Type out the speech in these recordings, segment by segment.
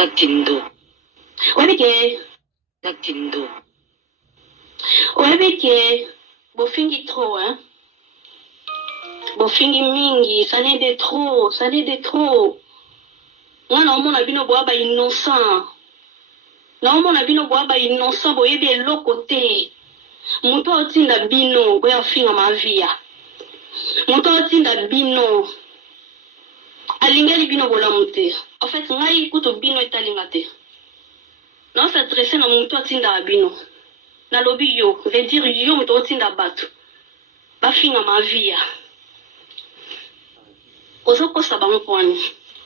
Daktindo. Webike. Daktindo. Webike. Bofingi trop, hein. Bofingi mingi. Ça n'est de trop. Ça n'est de trop. Mwana omona bino boaba innocent. Na omona bino boaba innocent boyebi eloko te. Muto otinda bino boya finga mavia. Muto otinda bino. Alingeli bino bolamu te. En fait, ngai kutu bino etalinga te. Na s'adresser na muto otinda bino. Na lobi yo, veut dire yo muto otinda batu. Ba finga mavia. Ozo kosa bango poani.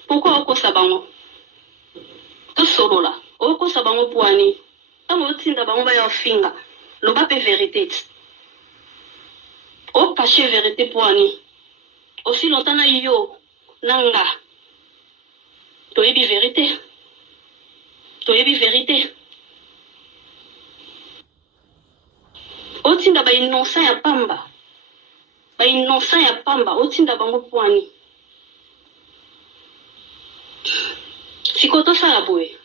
Pourquoi okosa bango? To solola. Okosa bango poani. Tango otinda bango ba ya finga. Loba pe vérité. O caché vérité poani. Aussi longtemps na yo nanga. Toyebi vérité. Toyebi vérité. Otinda ba innocent ya pamba. Ba innocent ya pamba. Otinda bango poani. Siko tosala boye.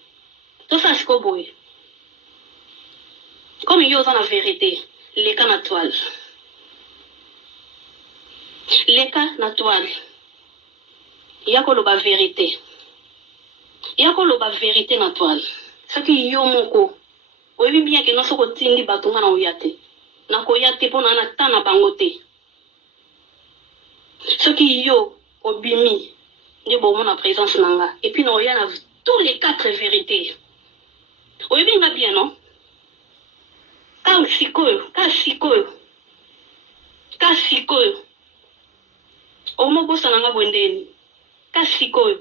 Tosala siko boye. Comme yo dans la vérité. Leka na toile. Leka na toile. Yako loba vérité. Yako loba vérité na toile. Saki yo moko. Oyebi bien que non soko tindi batunga na oyate. Na koyate pona na tana bangote. Saki yo obimi. Ndi bon na présence nanga. Et puis no yana tous les 4 vérités. Oyebi nga bien non? Ka sikoyo. Omo bosa nanga bwendeni. Ka sikoyo.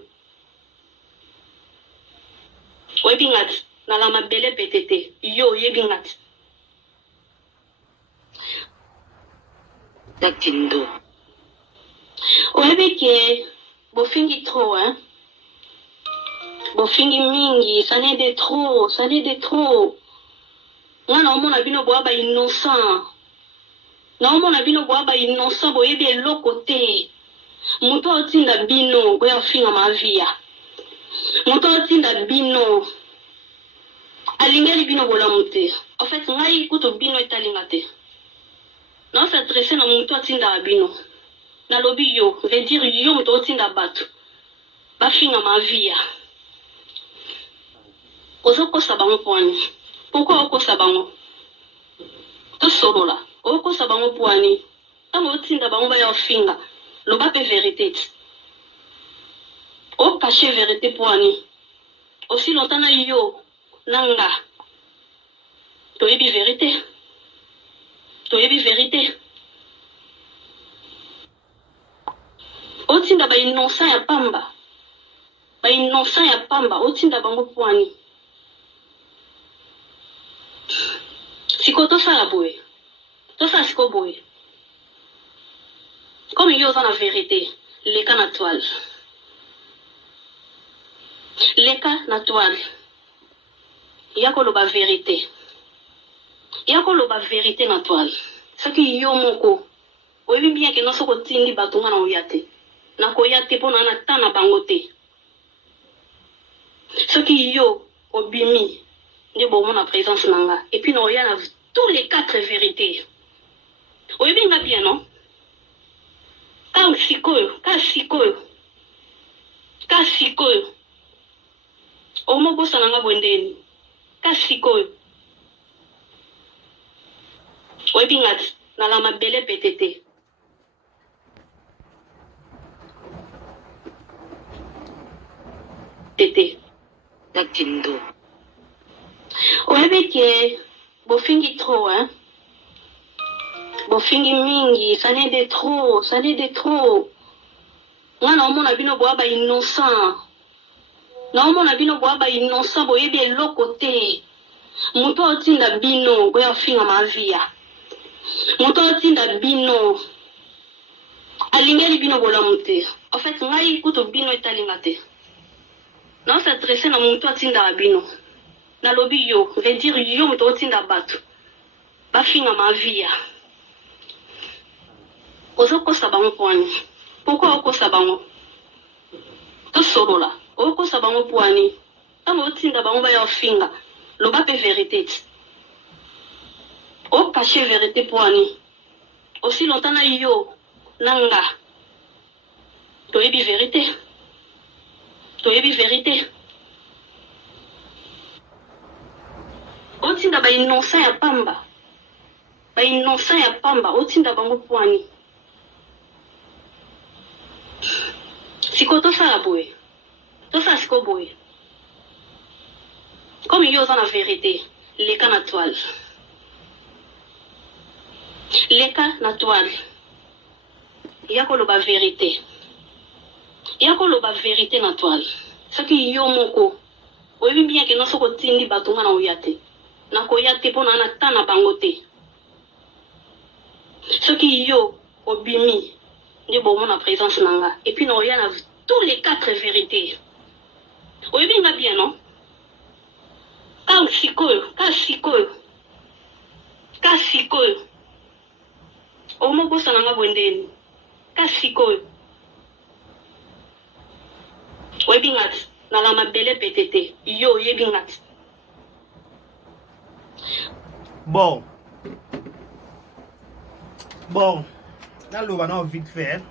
Oyebi ngati. Na la mabele petete. Yo yebi ngati. Daktindo. Oyebi ke bofingi trop, hein. Bofingi mingi. Ça n'est de trop. Ça n'est de trop. Mwana omona bino boaba innocent. Na omona bino boaba innocent boyebi eloko te. Muto otinda bino boya finga mavia. Muto otinda bino. Alingeli bino bolamu te. En fait, ngai kutu bino etalinga te. Na s'adresser na muto otinda bino. Na lobi yo, veut dire yo muto otinda batu. Ba finga mavia. Ozo kosa bango poani. Pourquoi okosa bango? To solola. Okosa bango poani. Tango otinda bango ba ya finga. Loba pe vérité. O caché vérité poani. Aussi longtemps na yo nanga. Toyebi vérité. Toyebi vérité. Otinda ba innocent ya pamba. Ba innocent ya pamba. Otinda bango poani. Siko tosala boye. Tosala siko boye. Comme yo dans la vérité. Leka na toile. Leka na toile. Yako loba vérité. Yako loba vérité na toile. Saki yo moko. Oyebi bien que non soko tindi batunga na oyate. Na koyate pona na tana bangote. Saki yo obimi. Ndi bon na présence nanga. Et puis no yana tous les 4 vérités. Oyebi nga bien non? Ka sikoyo. Omo bosa nanga bwendeni. Ka sikoyo. Oyebi ngati. Na la mabele petete. Tete. Daktindo. Oyebi ke bofingi trop, hein. Bofingi mingi. Ça n'est de trop. Ça n'est de trop. Mwana omona bino boaba innocent. Na omona bino boaba innocent boyebi eloko te. Muto otinda bino boya finga mavia. Muto otinda bino. Alingeli bino bolamu te. En fait, ngai kutu bino etalinga te. Na s'adresser na muto otinda bino. Na lobi yo, veut dire yo muto otinda batu. Ba finga mavia. Ozo kosa bango poani. Pourquoi okosa bango? To solola. Okosa bango poani. Tant otinda bango ba ya finga. Loba pe vérité. O cacher vérité pour ani. Aussi longtemps na yo nanga. Toyebi vérité. Toyebi vérité. Otinda ba innocent ya pamba. Ba innocent ya pamba. Otinda bango pour ani. Siko to sala boye. To sa siko boye. Comme il y a la vérité, les cas naturels. Les cas naturels. Il y a la vérité. Il y a la vérité naturelle. Ce qui y a moko. Oui bien que nous sommes tindi batunga na oyate. Na koyate pona na tana bangote. Ce qui y a obimi de bon la présence nanga. Et puis nous y a tous les 4 vérités. Oui bien non? Kasikoyo. Omo sana nga bwendeni. Kasikoyo. Webingat na la mabele PTT. Yo yebingat. Bon. Là le va vite fait.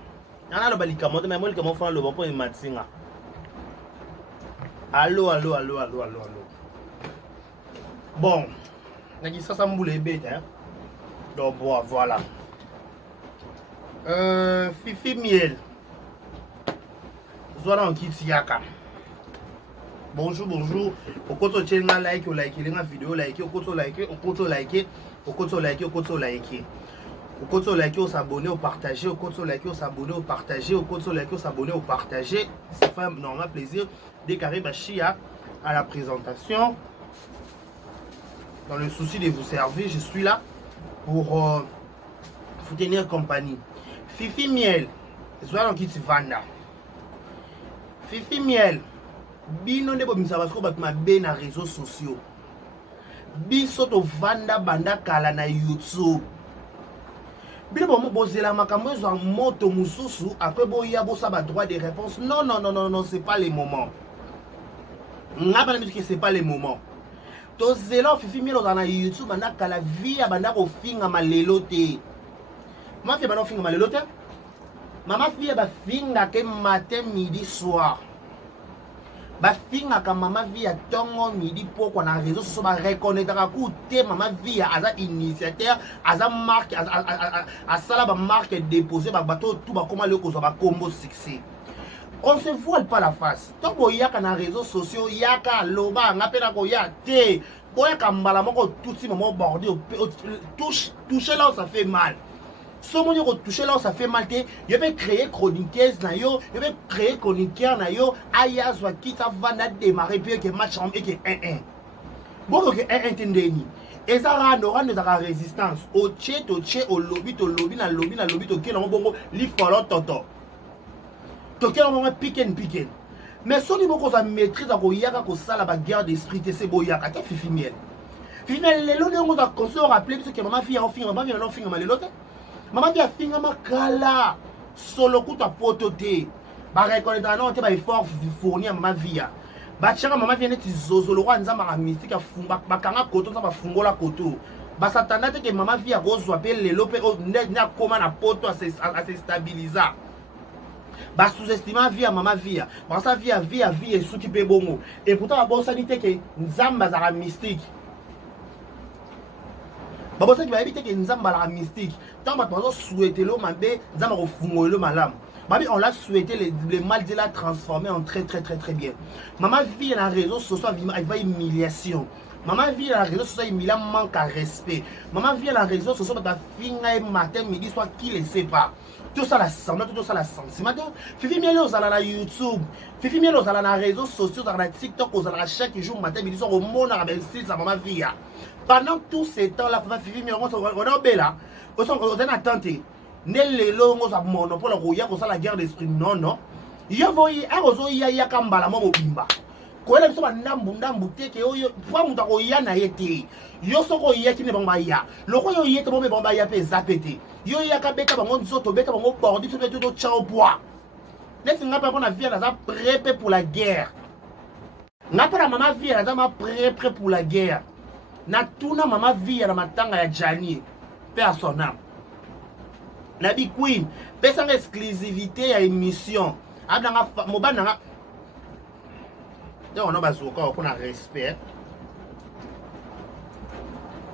Là le balikamote mais moi le comment faire le bon pour une matzinga. Allô. Bon, ça me boule bête, hein. Donc voilà. Fifi Miel. Voilà en kit yaka. Bonjour. Au koto channel like la vidéo like au koto like s'abonner au partager au koto like au s'abonner au partager au koto like au s'abonner au partager. Ça fait un normal plaisir d'écarrer Bachia à la présentation. Dans le souci de vous servir, je suis là pour vous tenir compagnie. Fifi Miel, soit qui te vanda. Fifi Miel, bino ne bomi ça parce que batma ben na réseaux sociaux. Biso to vanda banda kala na YouTube. Bino bomo bozela makambo zo moto mususu après boya bosa ba droit de réponse. Non, c'est pas le moment. Ngaba na que c'est pas le moment. To zela Fifi Miel dans YouTube banda kala via banda ko finga malelo te. Ma fille banda finga malelo te. Maman fille ba finga ke matin midi soir. Ba finga ka maman via tongo midi pourquoi na réseau sociaux ba reconnaître ku te maman via aza initiateur aza marque a sala ba marque déposé ba bateau tout ba comment le ko ba combo succès. On ne se voile pas la face. Tant que yaka na réseaux sociaux, yaka loba, ngapena ko ya te. Boya kambala moko tout si maman bordé toucher là où ça fait mal. Si on a touché là où ça fait mal, je vais créer chroniqueuse na yo, je vais créer chroniqueur na yo, aya soit qui ça va démarrer puis que match en et que 1-1. Bon que 1-1 tendeni. Et ça aura nous la résistance. Au tché au lobby to quel on bongo li follow toto. To quel on piquen. Mais si on a maîtrise à koyaka ko sala ba guerre d'esprit c'est boyaka ka Fifi Miel. Fifi Miel les lots on a conscience rappeler parce que maman fille en finga maman vient en finga malelo te. Maman vient finga makala solo kuta potote. Ba reconnaître non te ba effort fournir maman via. Ba changa maman vient ti zozolo wa nzamba ka mystique a fumba ba kanga koto nzamba fungola koto. Ba satana te que maman via rozo appelle les lope na koma na poto à se stabiliser. Ba sous-estimant via maman via. Ba ça via et sous qui peut bongo. Et pourtant bon sanité que nzamba za mystique. Ba bon ça qui va éviter que nzamba la mystique. Tant ba on souhaiter le mabe nzamba ko fungo le malam. Babi on l'a souhaité le mal de la transformer en très bien. Maman vit dans les réseaux sociaux elle va humiliation. Maman vit dans les réseaux sociaux il manque à respect. Maman vit dans les réseaux sociaux ta finga matin midi soir qui le sait pas. Tout ça la semblance, tout ça la sentiment. Fifi Miel aux ala na YouTube, Fifi Miel aux ala na réseaux sociaux, dans la TikTok aux ala chaque jour matin midi soir au monde à ben style sa maman via. Pendant tout ces temps là Fifi Miel on est bella. On est attenté. Nele longo za monopole ko ya ko sala guerre d'esprit non. Yo voyi arozo ya kambala mo bimba. Ko ele biso ba ndambu teke oyo fa muta ko ya na yete. Yo soko ya kine bamba ya. Loko yo yete bo me bamba ya pe zapete. Yo ya ka beta bango nzoto beta bango bordi to beto chao poa. Laisse nga pa na vie na za prépé pour la guerre. nga pona mama vie aza ma prêt pour la guerre na tuna mama vie na matanga ya Jani pe à son âme na bi queen pe sans exclusivité ya émission abanga mobana nga on a bazoka ko na respect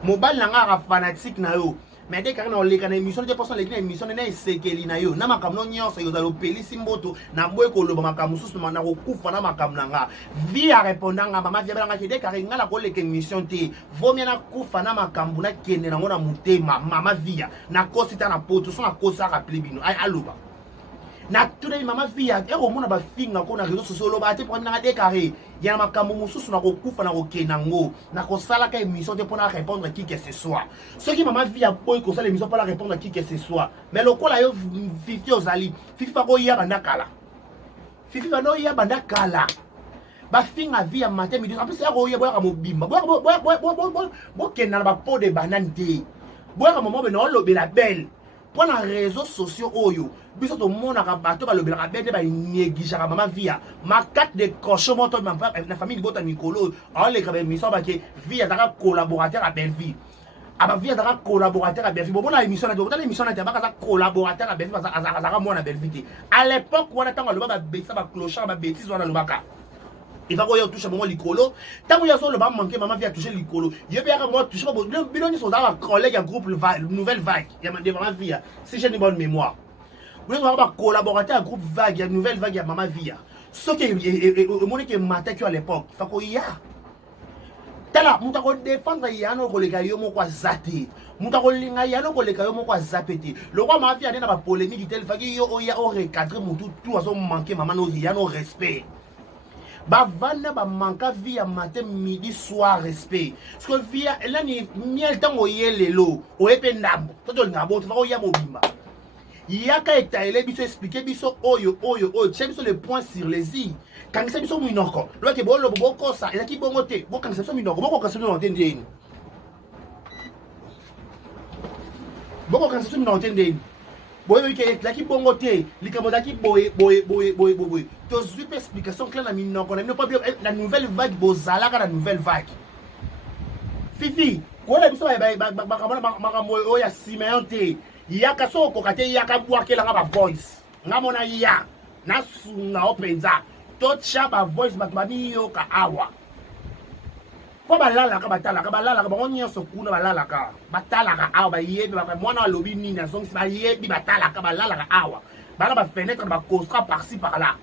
mobile nga fanatique na yo mais dès qu'on a les émissions de personnes les émissions na esekeli na yo na makamno nyonso yo za lopelisi mboto na boye ko loba makamno susu na ko kufa na makamna nga via répondanga mama via banga ke dès qu'on nga la ko les émissions te vomia na kufa na makambu na kende na ngona mutema mama via na kosita na poto so na kosa rappeler bino ay aloba na tuna mama via ero mona ba finga ko na réseaux sociaux loba te prendre na décarré ya makambo mususu na ko kufa na ko kenango na ko sala ka émission te pona répondre qui que ce soit ce qui mama via boy ko sala émission pona répondre qui que ce soit mais le kola yo fifi ozali fifi fa ko ya banda kala fifi fa no ya banda kala ba finga via matin midi en plus ya ko ya boya ka mobimba bo kenana ba pot de banane te boya ka momo be no lobe la belle pour les réseaux sociaux oyo biso to mona ka bato ba lobela ka bende ba négliger ka mama via ma carte de cochon moto na famille bota Nicolo on les ka ba mission ba ke via daka collaborateur à Belleville aba via daka collaborateur à Belleville bon na émission na to l'émission na ba ka collaborateur à Belleville azaka mona Belleville à l'époque wana tango loba ba betisa ba clochard ba bêtise wana lobaka il va y toucher moment Licolo tant que y a sur le bas manqué maman vient toucher Licolo il y a bien moi toucher le bilan sont dans la collègue à groupe nouvelle vague il y a maman via si j'ai une bonne mémoire vous voulez avoir collaborateur à groupe vague il y a nouvelle vague il y a maman via ce qui mon qui matin à l'époque il faut qu'il y a tala muta ko défendre yano ko leka yo moko azate muta ko linga yano ko leka yo moko azapete le roi maman via na ba polémique tel faki yo ya o recadrer mutu tout aso manquer maman no yano respect ba vanda ba manka via matin midi soir respect parce que via là ni miel tango yelelo o epe ndambo toto ngabo tu va ko ya mobimba yaka etaile biso expliquer biso oyo tche biso le point sur les i quand ça biso minoko lo ke bolo boko sa ela ki bongo te bo quand ça biso minoko boko quand ça biso ntendeni boko quand ça biso ntendeni boye ke la ki bongo te likambo da ki boye to super explication claire na minoko na pas la nouvelle vague bozala ka la nouvelle vague fifi ko la biso ba makambo oya Simeon te yaka so ko kate yaka bwakela nga ba voice nga mona ya na sunga openza to chaba voice batmani yo ka awa po balala ka balala ka bonyo so kuna balala ka batala ka awa ba yebi ba mwana lobi nini na song ba yebi batala ka balala ka awa bala ba fenêtre ba construire par-ci par-là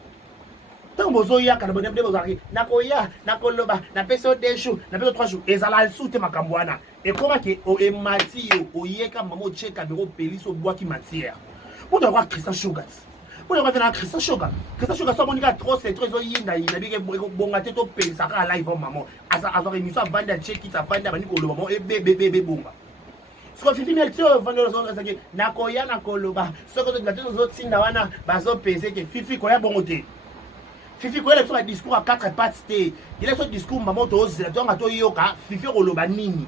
tant bozo ya ka bonne de bozaki na ko ya na ko loba na peso 2 jours na peso 3 jours ezala sute makambwana et comment que o emati o yeka mamo cheka biro peliso bois qui matière pour avoir Christian Sugar pour avoir venir Christian Sugar so monika trop c'est trop yinda yina bike bonga te to pelisa ka live maman asa émission vanda check it vanda bani ko loba mo e bebe bomba so fifi melti o vanda zo saki na ko ya na ko loba so ko de zo tinda wana bazo pese ke fifi ko ya bongote fifi ko ele so discours à 4 parties te il est so discours maman to zela to ngato yoka fifi ko loba nini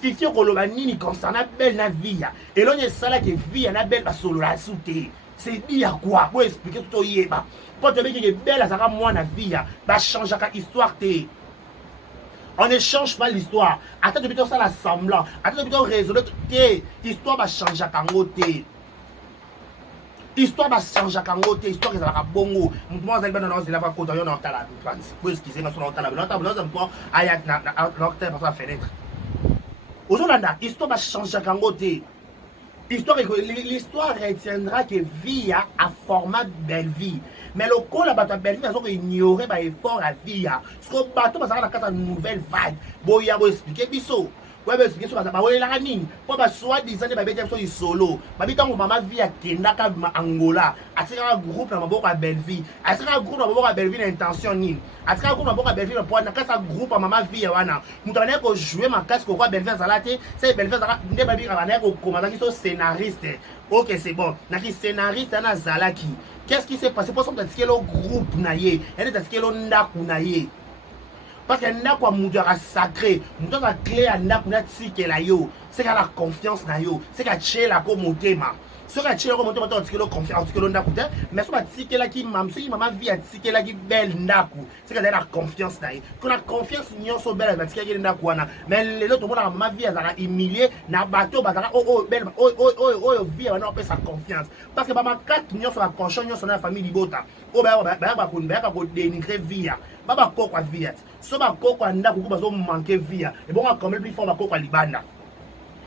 fifi ko loba nini concernant belle na via et l'on est sala que via na belle ba solo la souté c'est dire quoi pour expliquer tout yeba pour te dire que belle azaka moi na via ba changer ka histoire te on ne change pas l'histoire attends depuis ça la semblant attends depuis résoudre te histoire ba changer ka ngote histoire ba changer ka ngote histoire que ça la bongo moi ça ba na la va côté on entend la France pour excuser na son entend la on aya na l'octave par sa fenêtre aujourd'hui histoire va changer kangote histoire l'histoire retiendra que via a format belle vie mais le col la bata belle vie ça que ignorer ba effort à via ce que bateau ça la carte nouvelle vague boya bo expliquer biso ouais ba expliquer ça ba wela ka nini po ba soit disant ba beta so solo ba bitango mama via kenda ka Angola atika groupe na maboko ya belle vie atika groupe na maboko ya belle vie na intention nini atika groupe na maboko ya belle vie pour na kasa groupe ya mama via wana mutana ko jouer ma casque quoi belle vie zalate c'est belle vie zalate nde ba bi ka ko commander qui so scénariste OK c'est bon na ki scénariste na zalaki qu'est-ce qui s'est passé pour ça que le groupe na ye elle est que le ndaku na ye parce que ndaku a mutu a sacré mutu a clé à ndaku na tike la yo c'est qu'à la confiance na yo c'est qu'à chez la ko motema Ce que tu as remonté maintenant, tu as confiance, tu as ndaku, mais ce que tu as dit, maman vie a tiki la qui belle ndaku, c'est que tu as confiance naïe. Quand la confiance n'y so belle, tu as ndaku mais les autres monde ma vie a humilié, na bateau, bazara belle, vie on a sa confiance. Parce que maman quatre n'y so la confiance n'y so na famille libota. Ba ko dénigrer vie. Baba ko kwa vie. So ba ko kwa ndaku ko bazo manquer vie. Et bon quand même plus fort ba ko kwa libanda.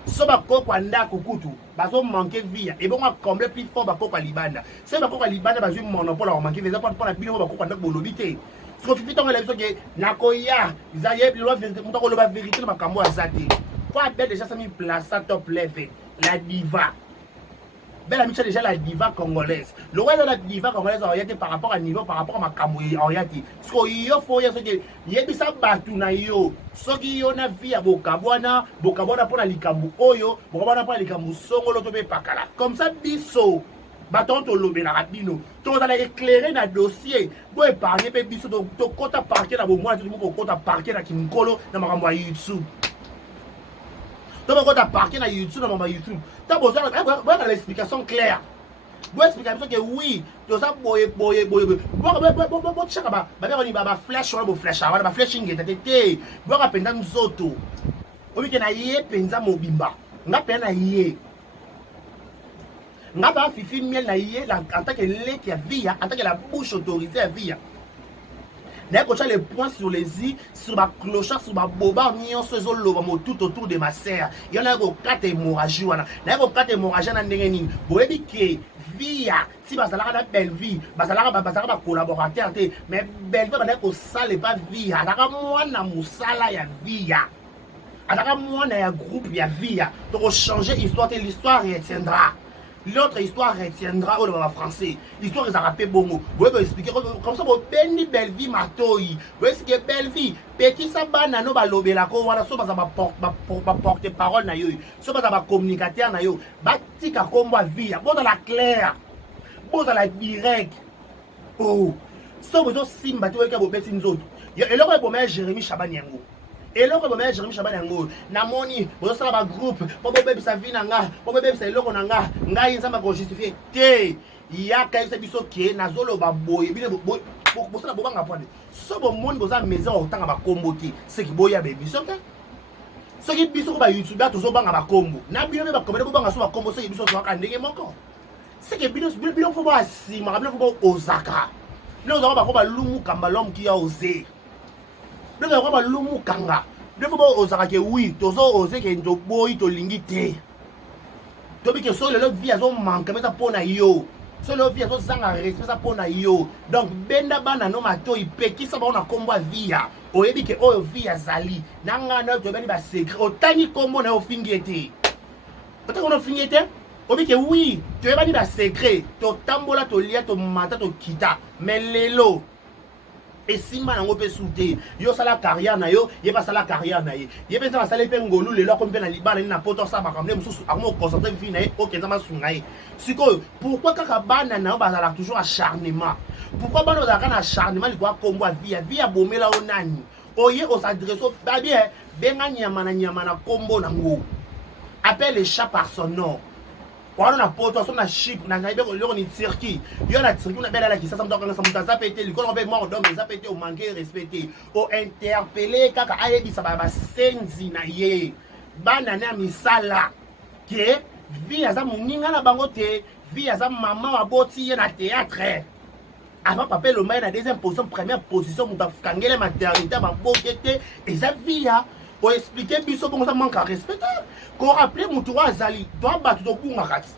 So bakoko ndako kutu bazo manquer vie et bon combler plus fort bakoko libanda c'est bakoko libanda bazo monopole on manquer visa pour la bino bakoko ndako bolobité so fifi tonga la biso ke nakoya zaye bilo vérité mutako loba vérité na makambo azate quoi belle déjà ça mis place top level la diva belle amie déjà la diva congolaise le roi de la diva congolaise orienté par rapport à niveau par rapport à makambo orienté ce que yo faut ya ce que yebisa batu na yo soki yo na vie ya bokabwana pona likambu oyo bokabwana pona likambu songolo to be pakala comme ça biso baton to lobela rabino to za éclairer na dossier bo épargner pe biso to kota parquet na bomwa to mo kota parquet na kimkolo na makambo ya YouTube to mo kota parquet na YouTube na makambo ya YouTube ta besoin de l'explication claire. Vous expliquez que oui, tout ça boye. Bon chaka ba flash on flash ba flashing tete. Bo ka penda nzoto. Obi ke na ye penza mobimba. Nga pena ye. Nga ba fifi miel na ye en tant que lait qui a vie, en tant que la bouche autorisée à vie. D'ailleurs, quand les points sur les i, sur ma clochard, sur ma boba, on se zone tout autour de ma serre. Il y en a quatre hémorragies. D'ailleurs, quatre hémorragies, on a des vous voyez que vie, si vous avez une belle vie, vous avez un collaborateur, mais belle vie, vous avez sale pas vie. Vous avez moi, na sala ya vie. Vous avez moi, na groupe ya vie. Donc, changer l'histoire, l'histoire retiendra. L'autre histoire retiendra au français. L'histoire est rappelée bongo. Vous pouvez expliquer comme ça, vous avez belle vie matoi. Vous voyez ce que belle vie. Petit sabana no ba lobela ko wala so ba porte parole na yo. So ba communicateur na yo. Ba tika komba vie. Bon dans la claire. Bon dans la direct. Oh. So vous simba to ka bo beti nzoto. Et là ko ba Jérémy Chabanyango. Et là, comme Jérémy Chabanyango, namoni, vous savez un groupe, pour bébé sa vie nanga, pour bébé sa logo nanga, nga yinza ma justifier. Té, ya kaisa biso ke nazolo ba boy, bile boy, pour ça bobanga pone. So bon monde boza maison autant ba kombo te, c'est qui boya baby sote. So qui biso ba YouTube to zo banga ba kombo. Na bino ba kombo banga so ba kombo so biso so ka ndenge moko. C'est que bino faut ba sima, bino faut ba ozaka. Bino zo ba lumu kamba l'homme qui a osé. Nous avons pas l'homme kanga. Nous avons osé que oui, tous osé que nous boy to lingité. Tobi que sur le vie a son manque mais ça pona yo. Sur le vie a son sang à respect ça pona yo. Donc benda bana no mato ipe qui ça va on a combo via. Oyebi que o via zali. Nanga no to beni ba secret. Otani combo na o fingete. Otani on fingete. Oyebi que oui, tu es bani ba secret. To tambola to lia to mata to kita. Mais lelo et si man on peut souter yo sala carrière na yo ye pas sala carrière na ye ye pensa ba sala pe ngolu le lo ko na libala na poto sa ba kamle mususu amo concentrer vie na ye o kenza masunga ye siko pourquoi kaka bana na ba sala toujours acharnement pourquoi bana ba kana acharnement li kwa kombo vie bomela o nani oye o s'adresse ba bien benga nyama na kombo na ngo appelle les chats par son nom. On a poto so na chip na ngaibe ko loko ni turki yo na turki na bela la kisa samto kanga samuta za pété li ko on be mort d'homme za pété au manquer respecté au interpeller kaka ayebi sa ba senzi na ye bana na misala ke via za muninga na bango te via za mama wa boti ye na théâtre avant papa le maire na deuxième position première position muta kangele maternité ma bokete et ça via pour expliquer biso bon ça manque à respecter ko rappeler mutuwa azali to abatu to bunga kati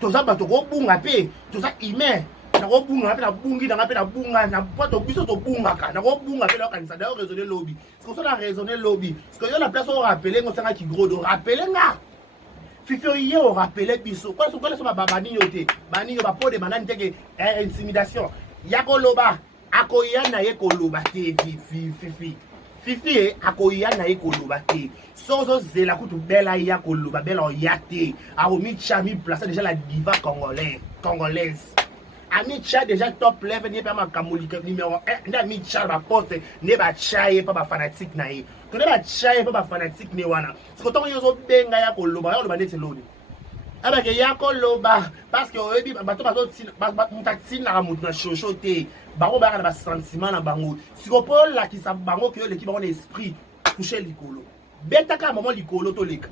to za bato ko bunga pe to za ime na ko bunga pe na bungi na pe na bunga na poto biso to bunga ka na ko bunga pe la kanisa d'ailleurs raisonner lobby parce que ça a raisonner lobby parce que yo la place au rappeler ngo sanga ki gros do rappeler nga fifio hier au rappeler biso quoi so ba bani yote bani yo ba po de banani teke intimidation ya ko loba akoya na ye ko loba te fifi akoya na ye ko loba te sozo zela kutu bela ya ko loba bela ya te a omi chami place déjà la diva congolaise ami cha déjà top level ni pa ma kamolika numéro 1 na mi cha ba poste ne ba chaye pa ba fanatique na ye to ne ba chaye pa ba fanatique ne wana parce que to yo zo benga ya ko loba ndeti loni Avec Yako Loba, parce que oyebi bato mutatina mutna chochote, bango ba na sentiment na bango. Si ko pol la ki sa bango que l'équipe bango l'esprit toucher likolo. Betaka moment likolo to leka.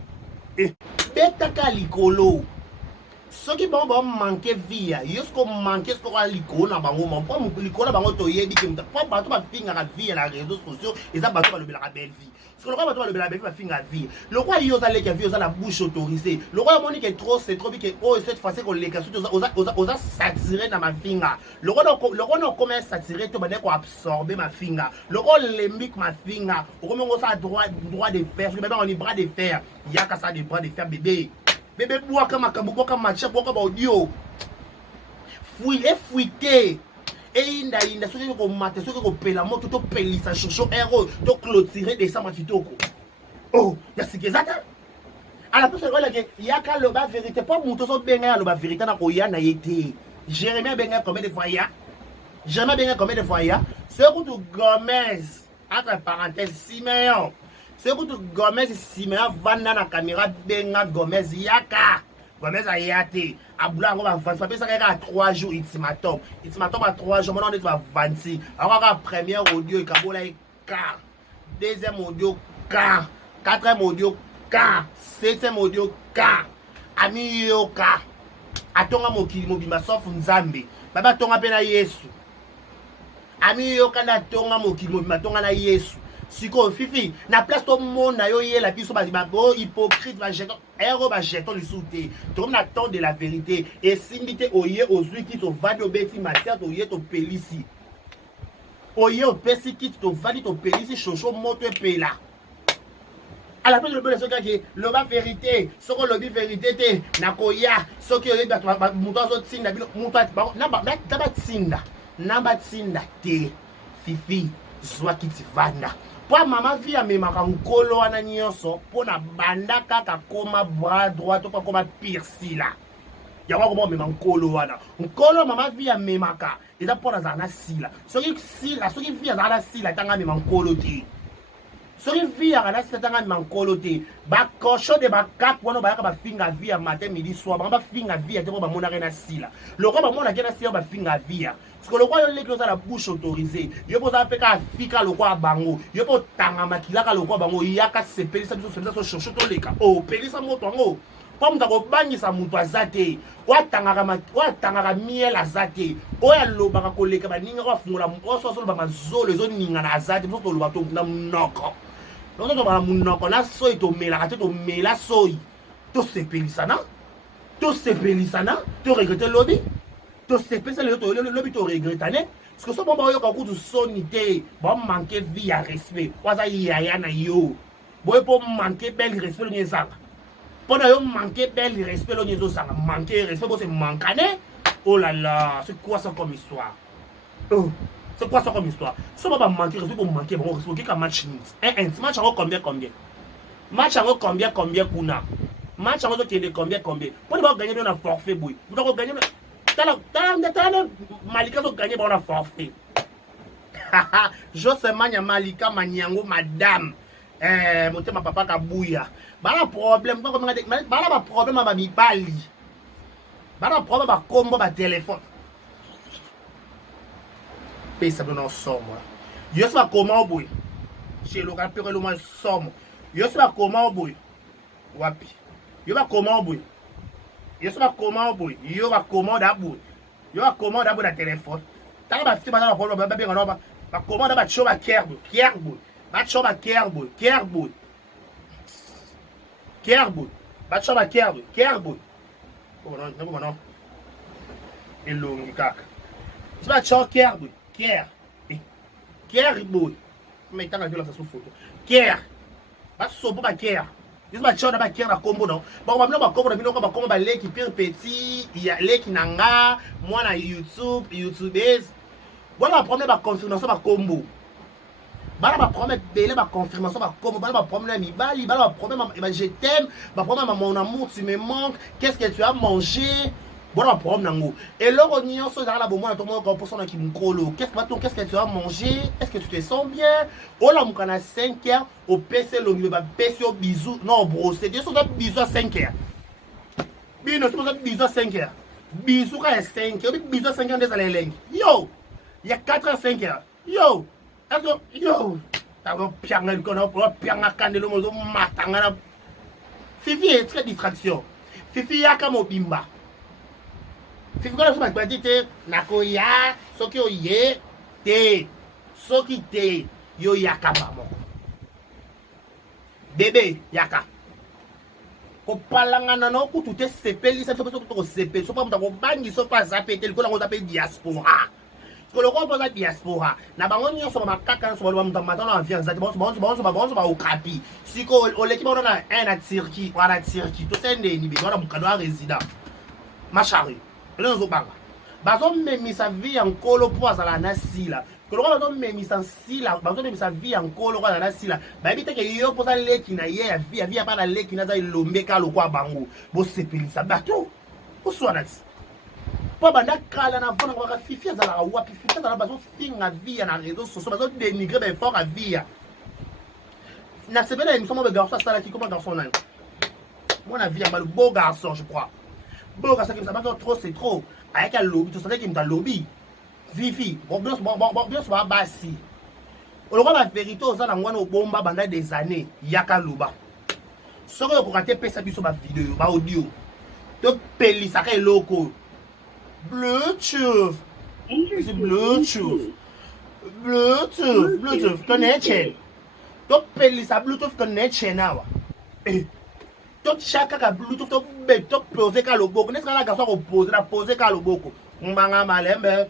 Eh, betaka likolo. Ce qui bon manquer vie, yosko manquer ce qu'on a likolo na bango, mon pas likolo bango to yebi que pas bato ba finga la vie na réseaux sociaux, et ça bato ba le belle vie. Le roi va le bel va finir vie. Le roi il a les la bouche autorisée. Le roi monique est trop c'est trop que oh cette fois-ci qu'on les casse aux s'attirer dans ma finger. Le roi non comment s'attirer tout bande qu'on absorber ma finger. Le roi lembique ma finger. Au comment on ça droit de fer. Je mets dans les bras de fer. Il y a qu'à ça des bras de fer bébé. Bébé bois comme match bois comme audio. Fouiller. Et inda soki ko mate soki ko pela moto to pelisa chocho ero to clôturer des sama kitoko. Oh, ya sikezata. Ala plus ko la ke yaka lo ba vérité pas muto so benga lo ba vérité na ko ya na yete. Jérémie benga combien de fois ya? Jérémie benga combien de fois ya? C'est que tu Gomez entre parenthèses Simeon. C'est que tu Gomez Simeon vanda na caméra benga Gomez yaka. Gomez a yate. Abula ngo ba 20 papier ça à 3 jours ultimatum. Ultimatum à 3 jours maintenant on est va 26. Alors la première audio kabola K. Deuxième audio K. Quatrième audio K. Septième audio K. Ami yo K. Atonga mokili mobimba sauf Nzambe. Baba tonga pe na Yesu. Ami yo kana tonga mokili mobimba tonga na Yesu. Siko fifi na place to monde na yo yela biso ba go hypocrite va jeton ero ba jeton le souté to na temps de la vérité et simbité oye ozui ki to vadi obeti matière to ye to pelisi oye o pesi ki to vadi to pelisi chocho moto e pela à la place de le soka ki le ba vérité soko lobi vérité te na koya soki oye ba muto zo tsinda bilo muto ba na ba tsinda na ba tsinda te fifi zwa ki tivanda. Pour maman vie à mes marins colo à n'yonso pour na banda kaka koma bras droit to koma pierci là. Ya wa comment maman colo wana. Colo maman vie à mes maka. Et ça pour na zana sila. So ki sila, so ki vie à zana sila tanga maman colo ti. So ki vie à zana sila tanga maman colo ti. Ba cocho de ba cap wana ba ka ba finga vie à matin midi soir. Ba finga vie à te ba mona na sila. Le roi ba mona na sila ba finga vie. Parce que le roi il a la bouche autorisée. Il peut pas faire fika le roi bango. Il peut tanga makila le roi bango. Il y a qu'à se péler ça so chocho to leka. Oh, péler ça moto ngo. Pas mutako bangi sa muto azate. Wa tanga miel azate. O ya lo baka ko leka ba ninga wa fungula o so ba mazolo zo ninga na azate. Mso to lo ba to na munoko. Non to ba munoko na soy to mela to mela soy. To se péler ça na. To se péler ça na. To regretter lobby. To se pesa le lobby to regrettané parce que so bon ba yo ka kutu sonité ba manquer vie à respect waza yaya na yo boy pour manquer bel respect lo nyezaka pona yo manquer bel respect lo nyezo sanga manquer respect bo se mankané oh là là c'est quoi ça comme histoire oh c'est quoi ça comme histoire so ba manquer respect pour manquer bon respect ka match nit match en combien match en combien kuna match en zo combien pour ba gagner na forfait boy vous doit gagner Tala Malika so gagné bon forfait. José Manya Malika Manyango madame. Monte ma papa kabouya. Bala problème donc bala ba problème ba mibali. Bala problème ba combo ba téléphone. Pesa non somme. Yo sa comment boy. Chez le rappeur le moins somme. Yo sa comment boy. Wapi. Yo ba comment boy. Yo va commander yo va commander boy yo va commander boy na téléphone tala ba fiti ba na ba ba benga no ba commander ba choba kerbo ba choba kerbo ba choba kerbo oh non elongi kaka ba choba kerbo mais tanga viola sa photo ba sobo ba kerbo Dis ba chona ba kera combo non. Ba ba mino ba combo na bino ba combo ba leki pire petit, il y a leki nanga, moi na YouTubeuse. Voilà ba problème ba confirmation ba combo. Ba ba problème belé ba confirmation ba combo, ba ba problème mi bali, ba ba problème ba je t'aime, ba problème mon amour tu me manques, qu'est-ce que tu as mangé? Voilà ba problème nango. Et là on y en so dans la bon moi tout le monde pour personne qui me colo. Qu'est-ce que tu as mangé? Est-ce que tu te sens bien? Oh là mon à 5h au PC le ba PC au bisou. Non bro, c'est des choses bisou à 5h. Bino, c'est pour ça que bisous 5 heures. Bisous quand il y a 5 heures. Bisous 5 heures, des allées. Yo! Il y a 4 heures, 5 heures. Yo! Est-ce que. Yo! T'as vu, pianga, le connaît, pianga, candelo, mozo, matanga. Fifi est très distraction. Fifi ya kama bimba. Fifi quand on m'a dit, Nakoya, soki oye, te. Soki te, yo yaka mamo. Bébé, yaka. Kopalangana na okutu te sepeli sa sopo to sepeli so pa mutako bangi so pa zapete liko na ko zape diaspora ko lo ko pa diaspora na bango nyonso ba makaka so ba mutama matana avion zati bonso ba okapi siko oleki ba na un Turquie wala Turquie to sende ni bi wala mukado a résident machari ele zo banga bazo memisa vie nkolo po azala na sila ko lo bazo memisa sila bazo memisa vie nkolo ko azala na sila ba ebite ke yo po sa leki na ye ya vie pa na leki na za ilombeka lo kwa bango bo sepelisa bato o swanati po banda kala na vona kwa fifi azala wapi fifi azala bazo finga vie na réseaux sociaux bazo dénigrer ben fort à vie na sebela émission mo be garçon sala ki comment garçon na mon avis a mal beau garçon je crois beau garçon qui me ça trop c'est trop avec un lobby tu savais qu'il me lobby Vivi bon bien soit basi on aura la vérité aux gens ngwana bomba banda des années yaka loba soko ko rater pesa biso ba vidéo ba audio to pelisa ka eloko Bluetooth c'est Bluetooth connection to pelisa Bluetooth connection awa to chaka ka Bluetooth to be to poser ka loboko n'est-ce que la garçon ko poser ka loboko mbanga malembe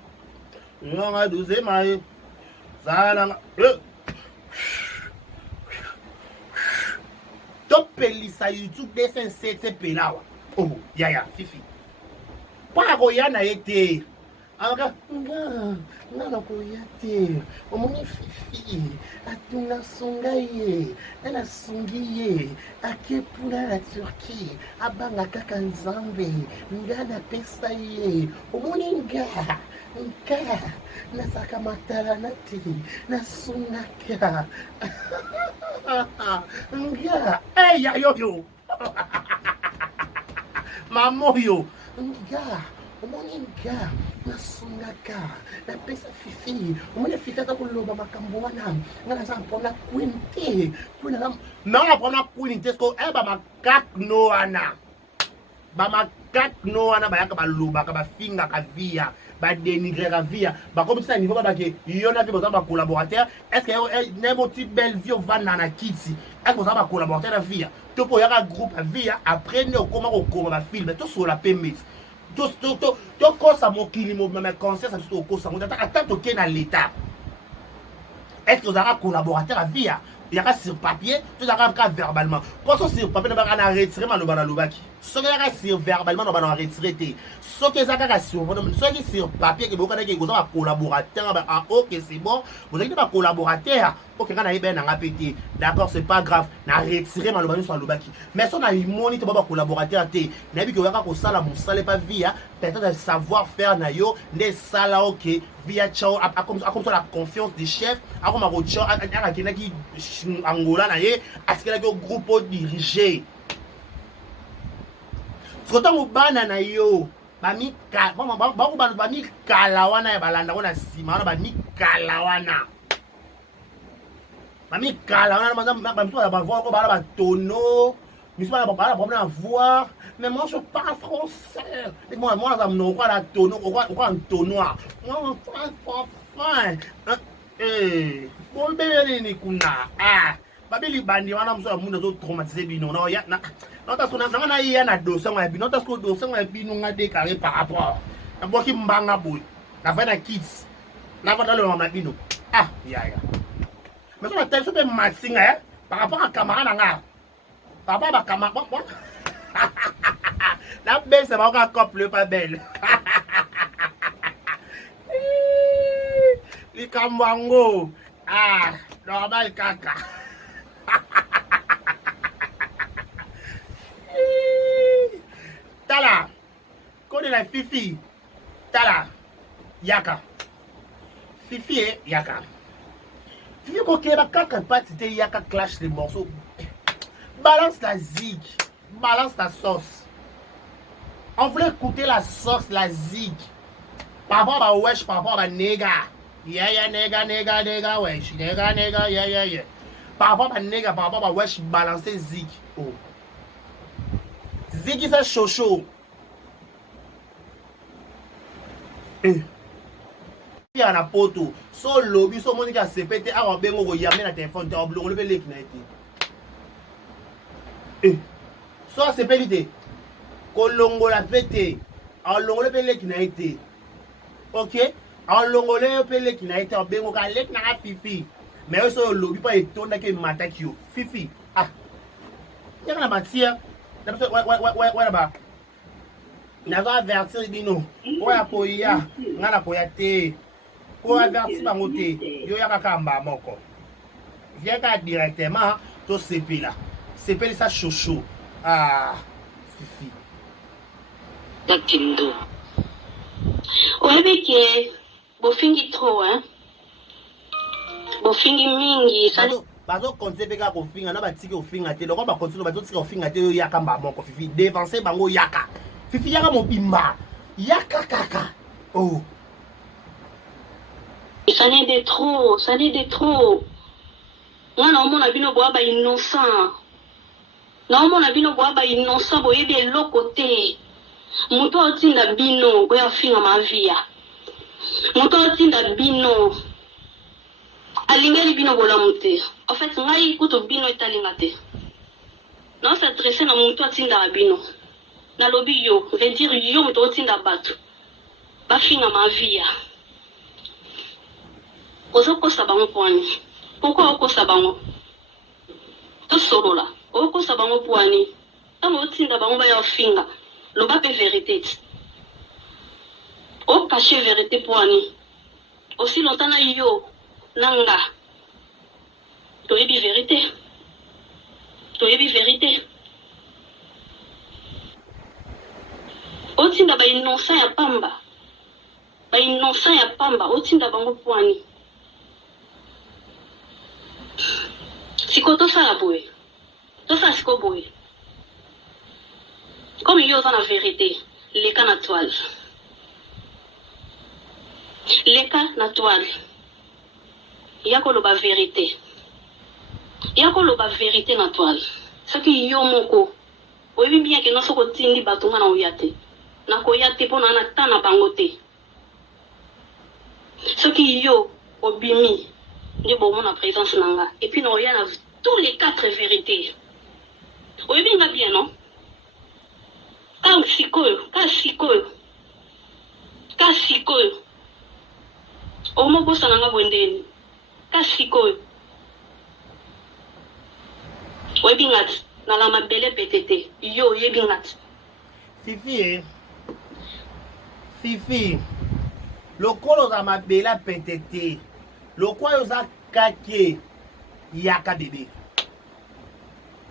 nga duze mai zala to pelisa YouTube dessin sete pelawa oh ya fifi pa ko yana ete anga nga ko yate omoni fifi atuna songaye na songiye akepuna la Turquie abanga kaka nzambe ngana pesa ye omoni nga nasaka matala nati nasungaka nga ya yo mamoyo nga omoni nga nasungaka napesa fifi omoni fifi ata koloba makambo wana nga naza mpona queen te nanga mpona queen te sko bamakakno wana bayaka balobaka bafingaka via badénigrera via bakomisa niveau babake yo na vie boza ba collaborateur est-ce que nebo ti belle vie ovanda na kiti est-ce que boza ba collaborateur na via to po yaka groupe via après ne okoma kokoma ba film to sur la pms to kosa mokili mo ma conscience to kosa mo ata to ke na l'état est-ce que boza collaborateur via yaka sur papier to yaka verbalement parce sur papier na ba na retirer maloba na lobaki so yaka sur verbalement na ba na retirer te so que ça sur papier que beaucoup de collaborateurs ah ok c'est bon vous avez des collaborateurs ok quand on ben na pété d'accord c'est pas grave na retirer malobani sur lobaki mais si on a une monite ba collaborateur té na bi que yaka ko sala musala pas via peut-être savoir faire na yo ne sala ok via chao comme ça la confiance des chefs a comme a chao a qui Angola na ye à ce que le groupe dirigé Sotango bana na yo bamika bamikala wana ya balanda wana sima wana bamikala wana bamito ya bavoix ko bala batono misima na bala problème à voir mais moi je parle français et moi ça me quoi la tono quoi un tonnoir moi enfin bon bébé ni kuna babeli bandi wana mso mundu zo traumatiser bino na ya na nota sona na ya na dossier ngwa bino nota sko dossier ngwa bino nga déclarer par rapport na boki mbanga boy na va na kids na va dans le mama bino ya mais on a tel super maxing par rapport à camarade nga par rapport à camarade la belle c'est pas couple pas belle li kamwango normal kaka Tala, connais la Fifi. Tala, Yaka. Fifi et Yaka. Fifi, quand il y a quelqu'un qui Yaka clash les morceaux. Balance la zig, balance la sauce. On voulait écouter la sauce, la zig. Par rapport à wesh, par rapport à nègre. Yeah, nègre, wesh. Nègre, yeah. Par rapport à nègre, par rapport à wesh, balancer zig. Oh. Zig, c'est chaud. Il y a un poto. So lobby, so monica se pète. Ah, ben, on y a un téléphone. T'as oublié, on le fait l'éclater. So, c'est pété. Kolongo la pété. En longo le pele qui n'a été. Ok? En longo le pele qui n'a été. En bengo ka lek na fifi. Mais eux sont lobby pas étonné que m'attaque yo. Fifi. Ah. Il y a la matière. Ouais là-bas. N'a avertir bino. Ouais apoya. Ngala poya te. Ko avertir bango te. Yo ya kamba moko. Viens ka directement to CP là. CP ça chouchou. Ah. Fifi. Takindo. Oyebi ke bofingi trop hein. Bofingi mingi ça bazo konte peka kofinga na batiki ofinga te loko ba continue bazo tika ofinga te yo yaka mbamoko fifi dévancer bango yaka fifi yaka mobimba yaka kaka oh ça n'est de trop ngana omona bino boa ba innocent na omona bino boa ba innocent boyebi eloko te moto otinda bino boya finga mavia moto otinda bino alingeli bino bolamu te en fait ngai kutu bino etalinga te non s'adresse na moto atindaka bino nalobi yo veut dire yo moto otinda bato bafinga mavia ozokosa bango poani pourquoi okosa bango tosolola okosa bango poani ntango otinda bango baya ofinga loba pe vérité o caché vérité poani aussi longtemps na yo nanga toyebi vérité otinda ba innocent ya pamba otinda bango poani siko tosala boye tosala siko boye comme yo oza na vérité leka na toile ya koloba vérité na toile soki yo moko oyebi bien ke no soko otindi bato nga na oya te nakoya te mpo na ta na bango te soki yo obimi nde bomona présence na nga et puis na oya na tous les 4 vérités oyebi nga bien non ka sikoyo omobosa na nga bwendeni ka sikoyo oyebi ngati na la mabele petete yo oyebi ngati fifi lokolo za mabela petete lokwa yoza kake yaka bebe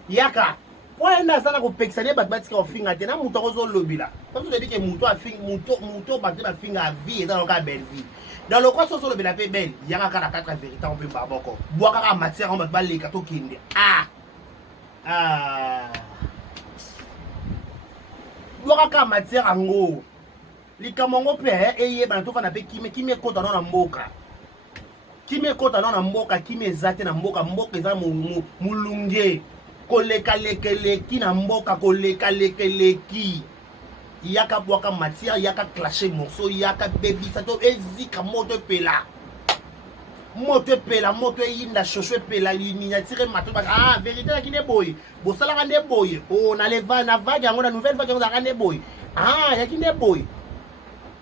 yaka poenda sana kopekisa ne bato batika ofinga te na moto akozolobela parce que ke moto bato bafinga a vie eza loka belle vie dans le quoi soso lobela pe belle yaka kaka 4 vérité on peut pas boko bois kaka matière on bato baleka to kende bois kaka matière ango likamongo pe eyeba na tofana pe kimi ekota na mboka kimi ekota na mboka kimi ezate na mboka eza mulunge koleka lekeleki na mboka koleka lekeleki yaka bwaka matière yaka clasher morceau yaka bebisa to ezika moto pela moto eyinda shosho pela miniature mato vérité la kine boy bosala ka nde boy na leva na vague yango na nouvelle vague yango za ka nde boy ya kine boy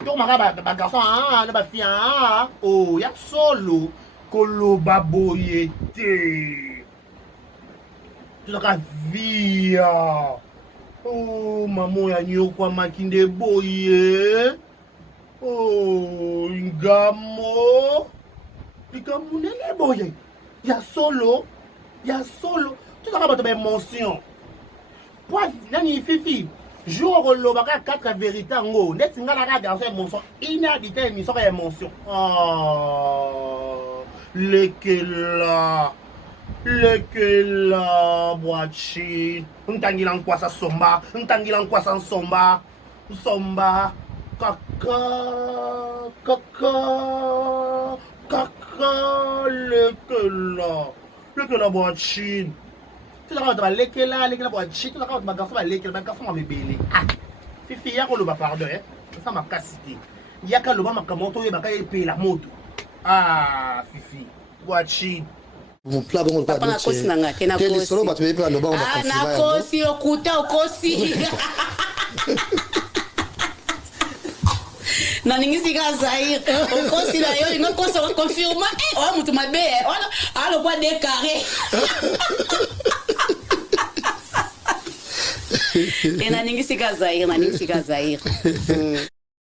to maka ba garçon na ba fille ya solo koloba boye te tulaka via mamo ya nyokwa makinde boye ngamo likamunene boye ya solo tulaka bato ba émotion po nani fifi jour koloba ka 4 vérité yango ndeti nga naka garçon émotion inhabité émission ya émotion lekela bwachi ntangila nkwasa nsomba Somba, caca, caca, caca, le que la boîte chine. Tu l'as pas léqué là, léqué la boîte chine, tu l'as pas garçon à léqué, le garçon à bébé. Ah, Fifi, il y a qu'on le va pardon, hein. Ça m'a cassé. Il y a qu'à le va m'a moto, il va payer la moto. Ah, Fifi, boîte chine. Mon plat bon Papa na kosi na nga, na quel kosi. solo ba tu veux le bon Ah, na kosi, okuta okosi. Na ningisi ka Zaire. Okosi na yo, ngo kosi o confirma. O mutu mabe. Alo kwa de carré. Na ningisi ka Zaire, na ningisi ka Zaire.